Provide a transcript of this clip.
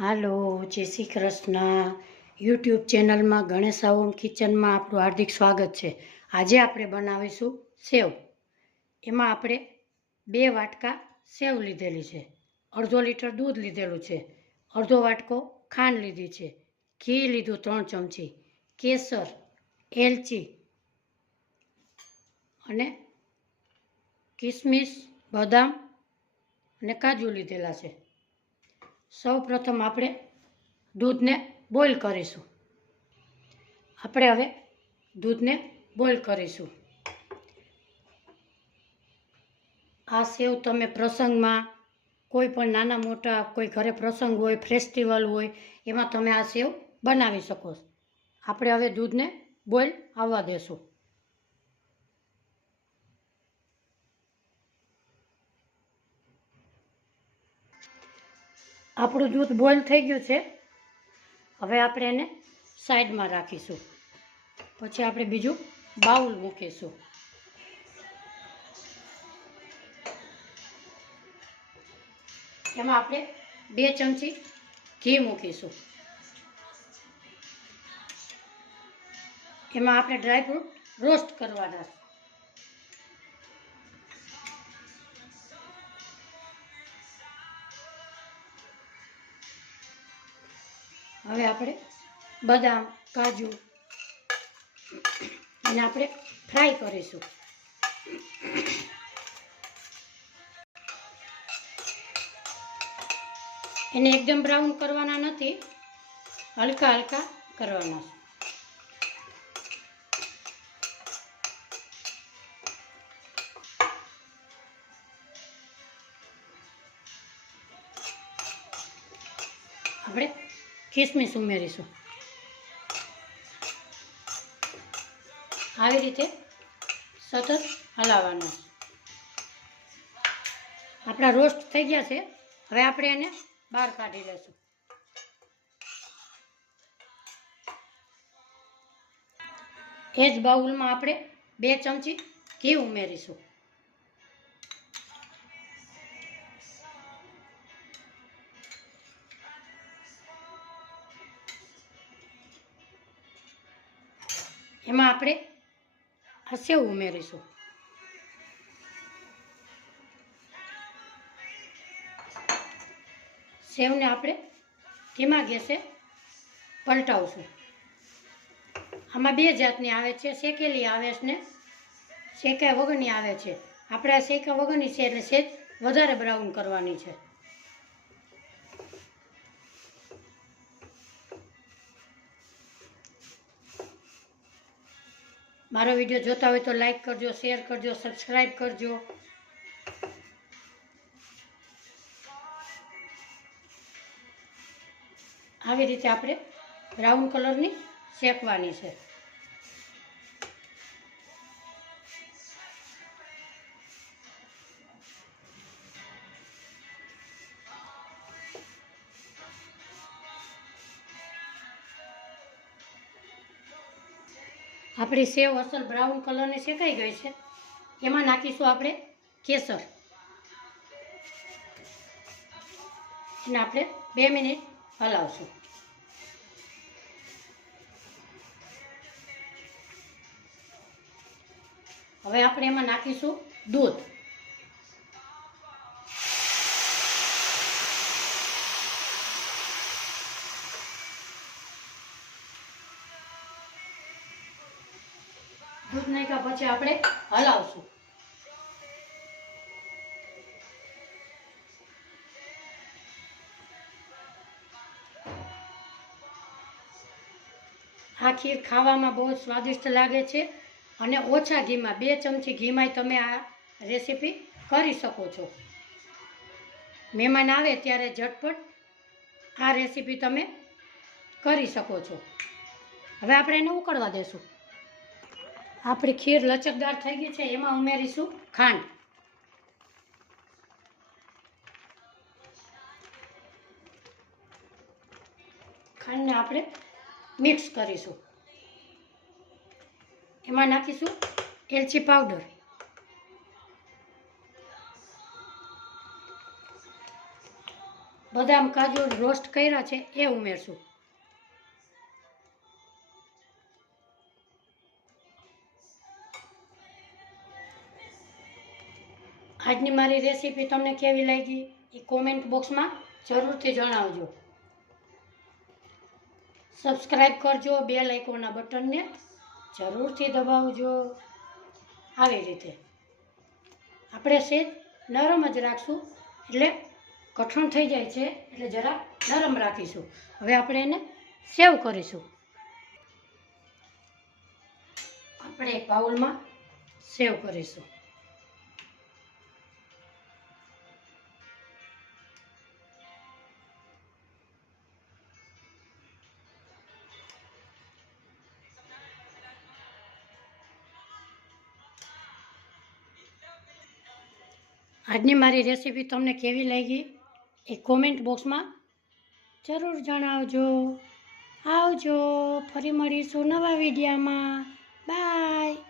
હાલો, જય શ્રી કૃષ્ણ. યુટ્યુબ ચેનલમાં ગણેશ હોમ કિચનમાં આપણું હાર્દિક સ્વાગત છે. આજે આપણે બનાવીશું સેવ. એમાં આપણે 2 વાટકા સેવ લીધેલી છે, અડધો લીટર દૂધ લીધેલું છે, અડધો વાટકો ખાંડ લીધી છે, ઘી લીધું 3 ચમચી, કેસર, એલચી અને કિસમિસ, બદામ અને કાજુ લીધેલા છે. સૌ પ્રથમ આપણે દૂધને બોઇલ કરીશું. આપણે હવે દૂધને બોઇલ કરીશું. આ સેવ તમે પ્રસંગમાં કોઈ પણ નાના મોટા કોઈ ઘરે પ્રસંગ હોય, ફેસ્ટિવલ હોય, એમાં તમે આ સેવ બનાવી શકો. આપણે હવે દૂધને બોઇલ આવવા દેશું. આપણું દૂધ બોઇલ થઈ ગયું છે. હવે આપણે એને સાઈડમાં રાખીશું. પછી આપણે બીજું બાઉલ મૂકીશું. એમાં આપણે 2 ચમચી ઘી મૂકીશું. એમાં આપણે ડ્રાયફ્રૂટ રોસ્ટ કરવાના. હવે આપણે બદામ, કાજુ એને આપણે ફ્રાય કરીશું. એને એકદમ બ્રાઉન કરવાના નથી, હલકા હલકા કરવાના. આપણે કિસમિસ ઉમેરીશું. આવી રીતે સતત હલાવવાના. આપણા રોસ્ટ થઈ ગયા છે. હવે આપણે એને બહાર કાઢી લઈશું. એ જ બાઉલમાં આપણે 2 ચમચી ઘી ઉમેરીશું. એમાં આપણે આ સેવ ઉમેરીશું. સેવને આપણે ધીમા ગેસે પલટાવશું. આમાં 2 જાતની આવે છે, શેકેલી આવે છે ને શેક્યા વગરની આવે છે. આપણે આ શેક્યા વગરની છે એટલે સેજ વધારે બ્રાઉન કરવાની છે. મારો વિડીયો જોતા હોય તો લાઈક કરજો, શેર કરજો, સબસ્ક્રાઈબ કરજો. આવી રીતે આપણે બ્રાઉન કલરની શેકવાની છે. આપણી સેવ અસલ બ્રાઉન કલરની શેકાઈ ગઈ છે. એમાં નાખીશું આપણે કેસર. એને આપણે 2 મિનિટ હલાવશું. હવે આપણે એમાં નાખીશું દૂધ. દૂધ નાખ્યા પછી આપણે હલાવશું. આ ખીર ખાવામાં બહુ સ્વાદિષ્ટ લાગે છે અને ઓછા ઘીમાં 2 ચમચી ઘીમાં તમે આ રેસીપી કરી શકો છો. મહેમાન આવે ત્યારે ઝટપટ આ રેસીપી તમે કરી શકો છો. હવે આપણે એને ઉકળવા દેશું. આપણી ખીર લચકદાર થઈ ગઈ છે. એમાં ઉમેરીશું ખાંડ. ખાંડને આપણે મિક્સ કરીશું. એમાં નાખીશું એલચી પાવડર, બદામ કાજુ રોસ્ટ કર્યા છે એ ઉમેરશું. આજની મારી રેસીપી તમને કેવી લાગી એ કોમેન્ટ બોક્સમાં જરૂરથી જણાવજો. સબસ્ક્રાઈબ કરજો, બેલ આઇકોનના બટનને જરૂરથી દબાવજો. આવી રીતે આપણે સેજ નરમ જ રાખશું, એટલે કઠણ થઈ જાય છે એટલે જરા નરમ રાખીશું. હવે આપણે એને સેવ કરીશું. આપણે એક બાઉલમાં સેવ કરીશું. આજની મારી રેસીપી તમને કેવી લાગી એ કોમેન્ટ બોક્સમાં જરૂર જણાવજો. આવજો, ફરી મળીશું નવા વિડીયોમાં. બાય.